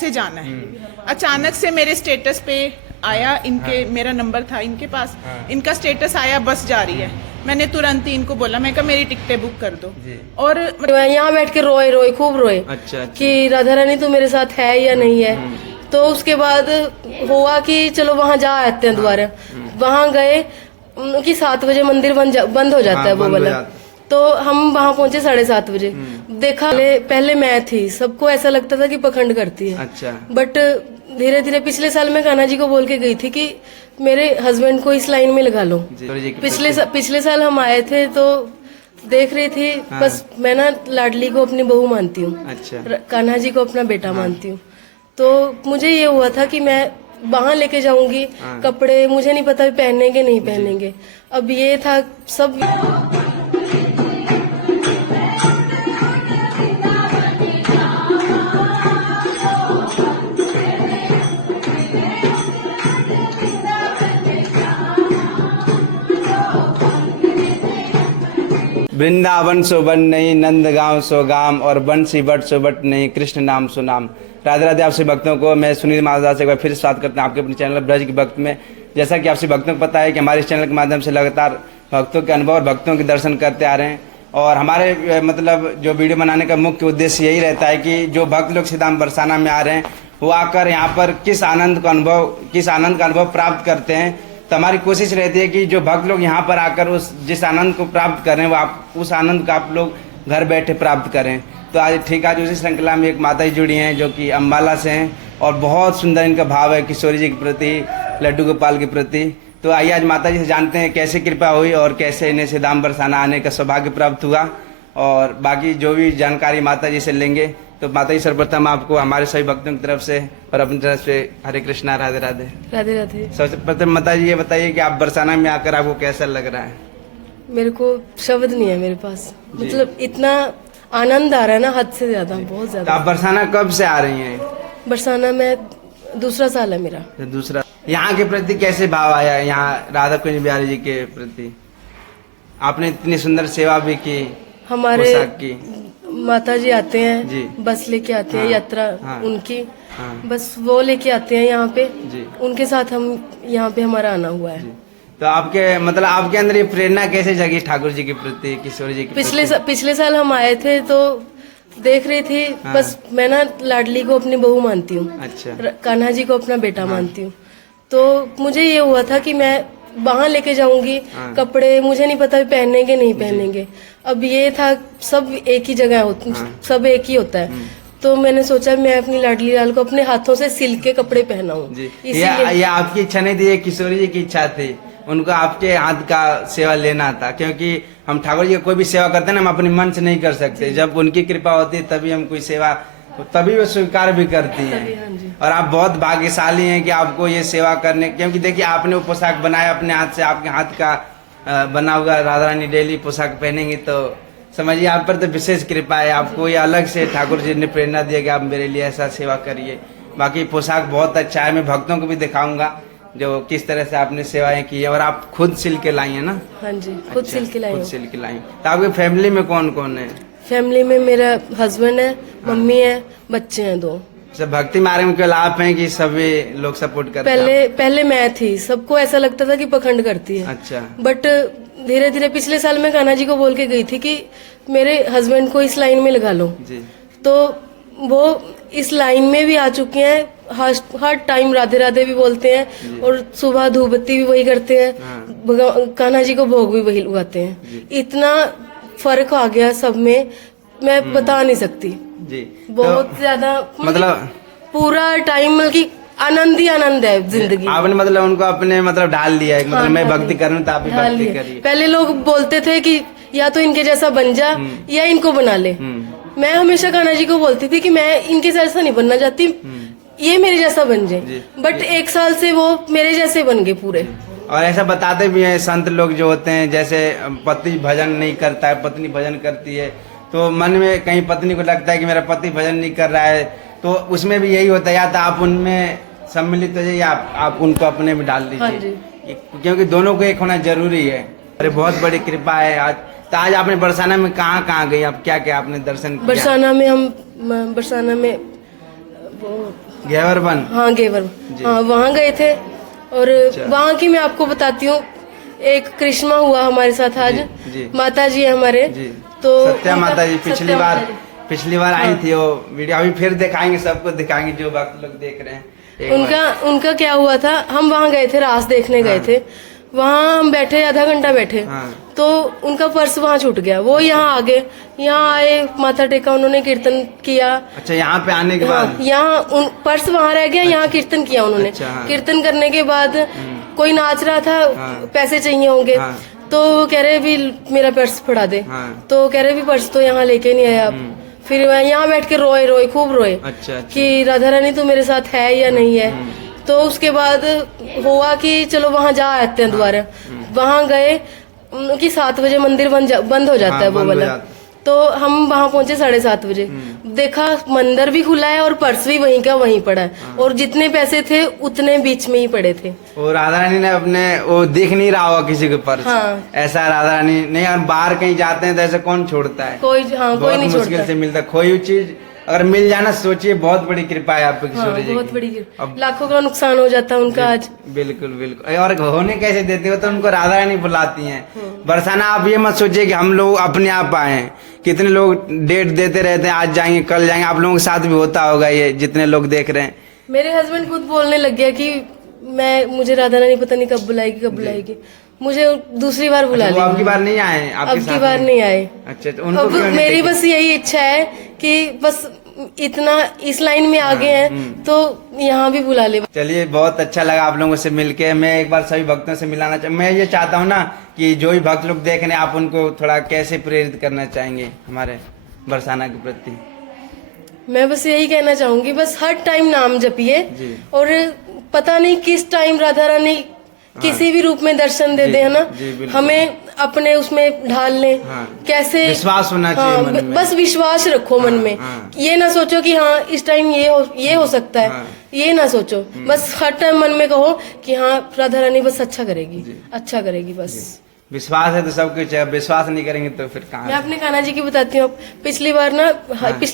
कैसे जाना है। अचानक से मेरे स्टेटस पे आया, इनके मेरा नंबर था इनके पास, इनका स्टेटस आया बस जा रही है। मैंने तुरंत ही इनको बोला, मैं कहा मेरी टिकटें बुक कर दो। और यहाँ बैठ के रोए खूब रोए। अच्छा। कि राधा रानी तू मेरे साथ है या नहीं है। तो उसके बाद हुआ कि चलो वहां जा आते हैं दोबारा। वहां गए कि 7 बजे मंदिर बंद हो जाता है वो वाला। तो हम वहां पहुंचे 7:30 बजे। देखा पहले मैं थी, सबको ऐसा लगता था कि पखंड करती है। अच्छा। बट धीरे धीरे पिछले साल मैं कान्हा जी को बोल के गई थी कि मेरे हस्बैंड को इस लाइन में लगा लो। पिछले साल हम आए थे तो देख रही थी। बस मैं ना लाडली को अपनी बहू मानती हूँ। अच्छा। कान्हा जी को अपना बेटा मानती हूँ। तो मुझे ये हुआ था कि मैं वहां लेके जाऊंगी कपड़े, मुझे नहीं पता पहनेंगे नहीं पहनेंगे। अब ये था सब। वृंदावन सो वन नहीं, नंद गांव सो गाम, और बंसी बट सो बट नहीं, कृष्ण नाम सो नाम। राधे राधे आप सभी भक्तों को मैं सुनील महादास से एक बार फिर स्वागत करता हूँ आपके अपने चैनल ब्रज के भक्त में। जैसा कि आप सभी भक्तों को पता है कि हमारे इस चैनल के माध्यम से लगातार भक्तों के अनुभव और भक्तों के दर्शन करते आ रहे हैं। और हमारे मतलब जो वीडियो बनाने का मुख्य उद्देश्य यही रहता है कि जो भक्त लोग सीधाम बरसाना में आ रहे हैं वो आकर यहाँ पर किस आनंद का अनुभव प्राप्त करते हैं। तो हमारी कोशिश रहती है कि जो भक्त लोग यहाँ पर आकर जिस आनंद को प्राप्त करें वो आप उस आनंद को आप लोग घर बैठे प्राप्त करें। तो आज उसी श्रृंखला में एक माता जी जुड़ी हैं जो कि अम्बाला से हैं और बहुत सुंदर इनका भाव है किशोरी जी के प्रति, लड्डू गोपाल के प्रति। तो आइए आज माता जी से जानते हैं कैसे कृपा हुई और कैसे इन्हें सीधाम बरसाना आने का सौभाग्य प्राप्त हुआ, और बाकी जो भी जानकारी माता जी से लेंगे। तो माता जी सर्वप्रथम आपको हमारे सभी भक्तों की तरफ से और अपनी तरफ से हरे कृष्णा, राधे राधे। राधे राधे। सबसे प्रथम माता जी ये बताइए कि आप बरसाना में आकर आपको कैसा लग रहा है? मेरे को शब्द नहीं है मेरे पास, मतलब इतना आनंद आ रहा है ना, हद से ज्यादा, बहुत तो ज्यादा। आप बरसाना कब से आ रही हैं? बरसाना में दूसरा साल है मेरा। दूसरा। यहाँ के प्रति कैसे भाव आया, यहाँ राधा कुंज बिहारी जी के प्रति? आपने इतनी सुंदर सेवा भी की, हमारे पोशाक की। माता जी आते हैं जी। बस लेके आते हैं, यात्रा उनकी। हाँ। बस वो लेके आते हैं यहाँ पे जी। उनके साथ हम यहाँ पे हमारा आना हुआ है। तो आपके मतलब आपके अंदर ये प्रेरणा कैसे जगी ठाकुर जी के प्रति, किशोर जी के पिछले साल हम आए थे तो देख रही थी। बस मैं ना लाडली को अपनी बहू मानती हूँ। अच्छा। कान्हा जी को अपना बेटा मानती हूँ। तो मुझे ये हुआ था कि मैं वहां लेके जाऊंगी कपड़े, मुझे नहीं पता पहनेंगे नहीं पहनेंगे। अब ये था सब एक ही जगह सब एक ही होता है। तो मैंने सोचा मैं अपनी लाडली लाल को अपने हाथों से सिल के कपड़े पहनाऊं। ये आपकी इच्छा नहीं थी, ये किशोरी जी की इच्छा थी, उनको आपके हाथ का सेवा लेना था। क्योंकि हम ठाकुर जी की कोई भी सेवा करते हैं ना, हम अपने मन से नहीं कर सकते। जब उनकी कृपा होती है तभी हम कोई सेवा, तभी वो स्वीकार भी करती हैं। और आप बहुत भाग्यशाली हैं कि आपको ये सेवा करने, क्योंकि देखिए आपने वो पोशाक बनाया अपने हाथ से, आपके हाथ का बना हुआ राधा रानी डेली पोशाक पहनेंगी तो समझिए आप पर तो विशेष कृपा है। आपको ये अलग से ठाकुर जी ने प्रेरणा दिया कि आप मेरे लिए ऐसा सेवा करिए। बाकी पोशाक बहुत अच्छा है, मैं भक्तों को भी दिखाऊंगा जो किस तरह से आपने सेवाएं की है। और आप खुद सिल के लाई है ना? हाँ जी, खुद सिल के लाई। खुद सिल के लाई। तो आपकी फैमिली में कौन कौन है? फैमिली में मेरा हस्बैंड है, मम्मी है, बच्चे हैं 2। सब भक्ति मार्ग में केवल आप हैं कि सभी लोग सपोर्ट करते हैं? पहले मैं थी, सबको ऐसा लगता था कि पखंड करती है। अच्छा। बट धीरे धीरे पिछले साल मैं कान्हा जी को बोल के गई थी कि मेरे हस्बैंड को इस लाइन में लगा लो। जी। तो वो इस लाइन में भी आ चुके हैं। हर टाइम राधे राधे भी बोलते हैं और सुबह धूप बत्ती भी वही करते हैं। कान्हा जी को भोग भी वही लगाते हैं। इतना फर्क आ गया सब में, मैं बता नहीं सकती जी। बहुत ज्यादा, मतलब पूरा टाइम मतलब कि आनंद ही आनंद है जिंदगी। आपने मतलब उनको अपने मतलब ढाल लिया है, मतलब मैं भक्ति करूँ तो आप भी भक्ति करिए। पहले लोग बोलते थे कि या तो इनके जैसा बन जा या इनको बना ले। मैं हमेशा कान्हा जी को बोलती थी कि मैं इनके जैसा नहीं बनना चाहती, ये मेरे जैसा बन जाए। बट 1 साल से वो मेरे जैसे बन गए पूरे। और ऐसा बताते भी हैं संत लोग जो होते हैं, जैसे पति भजन नहीं करता है, पत्नी भजन करती है, तो मन में कहीं पत्नी को लगता है कि मेरा पति भजन नहीं कर रहा है, तो उसमें भी यही होता है, या तो आप उनमें सम्मिलित हो जाइए या आप उनको अपने में डाल दीजिए। क्योंकि दोनों को एक होना जरूरी है। अरे बहुत बड़ी कृपा है। आज आपने बरसाना में कहाँ गई, आप क्या क्या आपने दर्शन किया? बरसाना में वो घेवर बन। हाँ घेवर, हाँ वहाँ गए थे। और वहाँ की मैं आपको बताती हूँ, एक करिश्मा हुआ हमारे साथ आज। जी। माता जी है हमारे, जी। तो सत्या माता जी पिछली बार आई थी वो वीडियो, अभी फिर दिखाएंगे, सबको दिखाएंगे जो भक्त लोग देख रहे हैं। उनका क्या हुआ था, हम वहाँ गए थे, रास देखने गए थे। वहाँ हम बैठे, आधा घंटा बैठे, तो उनका पर्स वहाँ छूट गया। वो यहाँ आ गए, यहाँ आए, माथा टेका, उन्होंने कीर्तन किया। अच्छा, यहाँ पे आने के बाद यहाँ पर्स वहाँ रह गया, यहाँ कीर्तन किया उन्होंने। कीर्तन करने के बाद कोई नाच रहा था, पैसे चाहिए होंगे, तो वो कह रहे भी मेरा पर्स फड़ा दे। तो कह रहे भी पर्स तो यहाँ लेके नहीं आए आप। फिर मैं यहाँ बैठ के रोए, खूब रोए। अच्छा। कि राधा रानी तू मेरे साथ है या नहीं है। तो उसके बाद हुआ कि चलो वहाँ जा आते हैं दोबारा। वहाँ गए कि 7 बजे मंदिर बंद हो जाता है वो वाला। तो हम वहाँ पहुंचे 7:30 बजे। देखा मंदिर भी खुला है और पर्स भी वहीं का वहीं पड़ा है, और जितने पैसे थे उतने बीच में ही पड़े थे। और राधा रानी ने अपने वो देख नहीं रहा होगा किसी के पर्स। ऐसा राधा रानी नहीं, और बाहर कहीं जाते हैं तो ऐसे कौन छोड़ता है, कोई नहीं छोड़ता। मुश्किल से मिलता खोई हुई चीज अगर मिल जाना, सोचिए बहुत बड़ी कृपा है आपकी किशोरी जी। बहुत बड़ी कृपा, लाखों का नुकसान हो जाता है उनका आज। बिल्कुल बिल्कुल। और होने कैसे देते हो, तो उनको राधा रानी बुलाती हैं। बरसाना आप ये मत सोचिए कि हम लोग अपने आप आए हैं, कितने लोग डेट देते रहते हैं, आज जाएंगे कल जाएंगे। आप लोगों के साथ भी होता होगा ये, जितने लोग देख रहे हैं। मेरे हस्बैंड खुद बोलने लग गया कि मुझे राधा रानी पता नहीं कब बुलाएगी, मुझे दूसरी बार बुला लेगी। अब की बार नहीं आए, अब की बार नहीं आए। अच्छा, तो अब मेरी बस यही इच्छा है कि बस इतना इस लाइन में आगे हैं तो यहाँ भी बुला ले। चलिए, बहुत अच्छा लगा आप लोगों से मिलके। मैं एक बार सभी भक्तों से मिलाना मैं ये चाहता हूँ ना कि जो भी भक्त लोग देख रहे हैं, आप उनको थोड़ा कैसे प्रेरित करना चाहेंगे हमारे बरसाना के प्रति? मैं बस यही कहना चाहूंगी, बस हर टाइम नाम जपिए, और पता नहीं किस टाइम राधा रानी किसी भी रूप में दर्शन दे दे, है ना। हमें अपने उसमें ढाल लें। कैसे विश्वास होना चाहिए मन में। बस विश्वास रखो मन में। ये ना सोचो कि हाँ इस टाइम ये हो सकता है, ये ना सोचो। बस हर टाइम मन में कहो कि हाँ राधा रानी बस अच्छा करेगी बस। विश्वास है तो सब कुछ है, विश्वास नहीं करेंगे तो फिर कहाँ। मैं अपने कान्हा जी की बताती हूँ। पिछली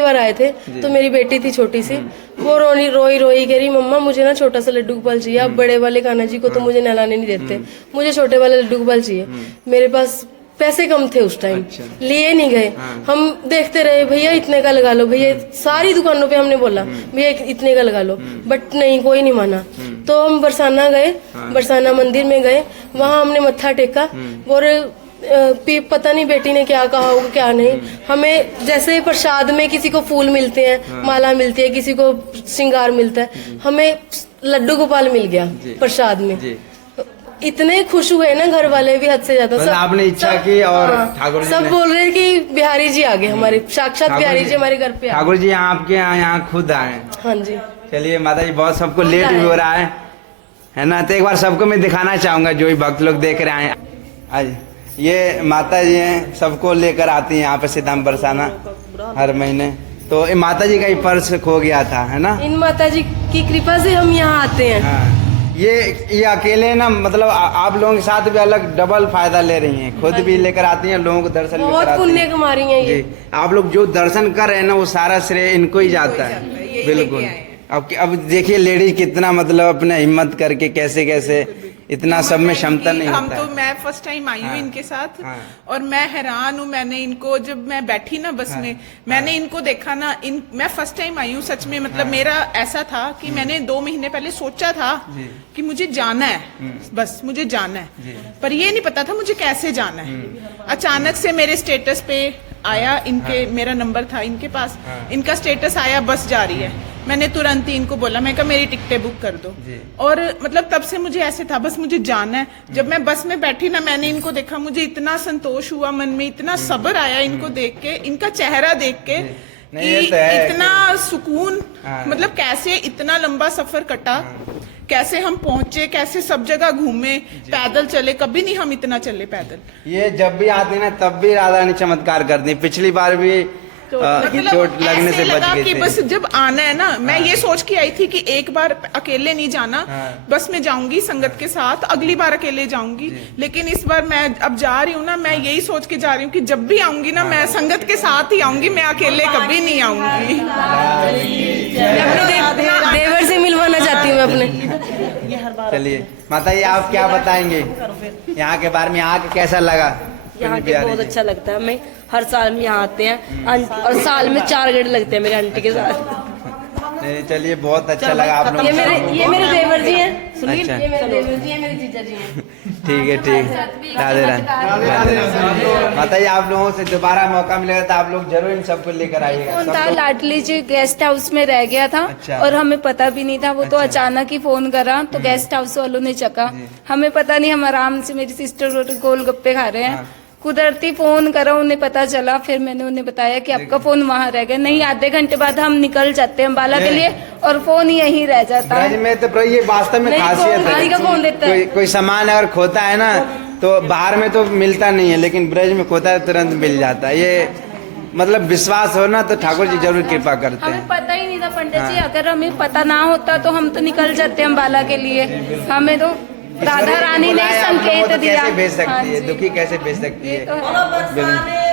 बार आए थे तो मेरी बेटी थी छोटी सी, वो रोई कह रही मम्मा मुझे ना छोटा सा लड्डू गोपाल चाहिए, आप बड़े वाले कान्हा जी को तो मुझे नहलाने नहीं देते, मुझे छोटे वाले लड्डू गोपाल चाहिए। मेरे पास पैसे कम थे उस टाइम, लिए नहीं गए। हम देखते रहे, भैया इतने का लगा लो, भैया सारी दुकानों पे हमने बोला भैया इतने का लगा लो, बट नहीं, कोई नहीं माना। तो हम बरसाना गए, बरसाना मंदिर में गए, वहाँ हमने मत्था टेका, और पता नहीं बेटी ने क्या कहा होगा क्या नहीं। हमें जैसे प्रसाद में किसी को फूल मिलते हैं, माला मिलती है, किसी को श्रृंगार मिलता है, हमें लड्डू गोपाल मिल गया प्रसाद में। इतने खुश हुए ना घर वाले भी हद से ज्यादा। सब आपने इच्छा की, और ठाकुर जी सब बोल रहे कि बिहारी जी आ गए हमारे, साक्षात बिहारी जी हमारे घर पे। ठाकुर जी आपके यहाँ खुद आए। हाँ जी। चलिए माता जी, बहुत सबको लेट भी हो रहा है ना, तो एक बार सबको मैं दिखाना चाहूंगा जो भी भक्त लोग देख रहे हैं। आज ये माता जी हैं, सबको लेकर आती हैं यहाँ पे सीताम बरसाना हर महीने। तो माता जी का ही पर्स खो गया था, है ना। इन माता जी की कृपा से हम यहाँ आते हैं। ये अकेले ना, मतलब आप लोगों के साथ भी अलग डबल फायदा ले रही हैं, खुद भी लेकर आती हैं, लोगों को दर्शन भी कराती हैं। बहुत पुण्य कमा रही हैं ये। आप लोग जो दर्शन कर रहे हैं ना, वो सारा श्रेय इनको ही जाता है। बिल्कुल। अब देखिए लेडीज कितना मतलब अपने हिम्मत करके कैसे इतना सब में क्षमता नहीं होता है। मैं फर्स्ट टाइम आई हूँ इनके साथ, और मैं हैरान हूँ। मैंने इनको, जब मैं बैठी ना बस में, मैंने इनको देखा ना, मैं फर्स्ट टाइम आई हूँ सच में। मतलब मेरा ऐसा था कि मैंने 2 महीने पहले सोचा था कि मुझे जाना है, बस मुझे जाना है, पर ये नहीं पता था मुझे कैसे जाना है। अचानक से मेरे स्टेटस पे आया, मेरा नंबर था इनके पास, इनका स्टेटस आया बस जा रही है। मैंने तुरंत ही इनको बोला, मैं कहा मेरी टिकटें बुक कर दो। और मतलब तब से मुझे ऐसे था बस मुझे जाना है। जब मैं बस में बैठी ना, मैंने इनको देखा, मुझे इतना संतोष हुआ मन में, इतना सब्र आया इनको देख के, इनका चेहरा देख के कि इतना सुकून। मतलब कैसे इतना लंबा सफर कटा, कैसे हम पहुंचे, कैसे सब जगह घूमे, पैदल चले, कभी नहीं हम इतना चले पैदल। ये जब भी आते ना तब भी राधा रानी चमत्कार करती। पिछली बार भी चोट लगने से बच गई थी। बस जब आना है ना, मैं ये सोच के आई थी कि एक बार अकेले नहीं जाना, बस में जाऊंगी संगत के साथ, अगली बार अकेले जाऊंगी। लेकिन इस बार मैं अब जा रही हूँ ना, मैं यही सोच के जा रही हूँ कि जब भी आऊंगी ना, मैं संगत के साथ ही आऊंगी, मैं अकेले कभी नहीं आऊंगी। चलिए माता जी, आप क्या बताएंगे यहाँ के बारे में, यहाँ के कैसा लगा? यहाँ के बहुत अच्छा लगता है हमें, हर साल हम यहाँ आते हैं और साल में 4 गेड़ लगते हैं मेरे आंटी के साथ। नहीं, चलिए बहुत अच्छा लगा आप लोग। ये मेरे देवर जी हैं सुनील, अच्छा। ये मेरे देवर जी हैं, मेरे जीजा जी हैं। ठीक है, ठीक, राधे राधे राधे राधे। माता जी, आप लोगों से दोबारा मौका मिलेगा तो आप लोग जरूर इन सबको लेकर आइएगा। फोन था, लाडली जी गेस्ट हाउस में रह गया था। अच्छा। और हमें पता भी नहीं था, वो तो अचानक ही फोन करा तो गेस्ट हाउस वालों ने चका, हमें पता नहीं, हम आराम से मेरी सिस्टर गोलगप्पे खा रहे हैं, कुदरती फोन करा, उन्हें पता चला, फिर मैंने उन्हें बताया कि आपका फोन वहाँ रह गया। नहीं, आधे घंटे बाद हम निकल जाते हैं अम्बाला के लिए और फोन यहीं रह जाता ब्रज है। में तो प्रभु ये वास्तव में नहीं, खासियत गाड़ी का है, कौन देता है? कोई सामान अगर खोता है ना तो बाहर में तो मिलता नहीं है, लेकिन ब्रज में खोता है तुरंत मिल जाता है। ये मतलब विश्वास हो ना तो ठाकुर जी जरूर कृपा करते हमें हैं। पता ही नहीं था पंडित जी, अगर हमें पता ना होता तो हम तो निकल जाते हैं अम्बाला के लिए। हमें तो राधा रानी ने संकेत दिया। कैसे भेज हाँ सकती है, जी। दुखी कैसे भेज सकती है? तो है।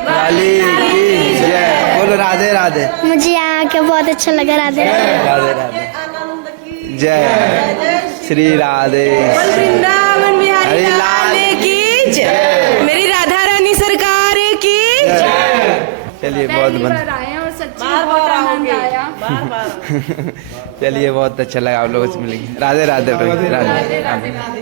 काली की जय, बोलो राधे राधे मुझे यहाँ आके बहुत अच्छा लगा। राधे राधे राधे, जय श्री राधे वृंदावन बिहारी हरि लाल लाल की जय, मेरी राधा रानी सरकार की जय। चलिए बहुत पहली बहुत बार आए हैं और सच्ची में बहुत आनंद आया। चलिए बहुत अच्छा लगा आप लोगों से मिलेंगे। राधे राधे, राधे राधे।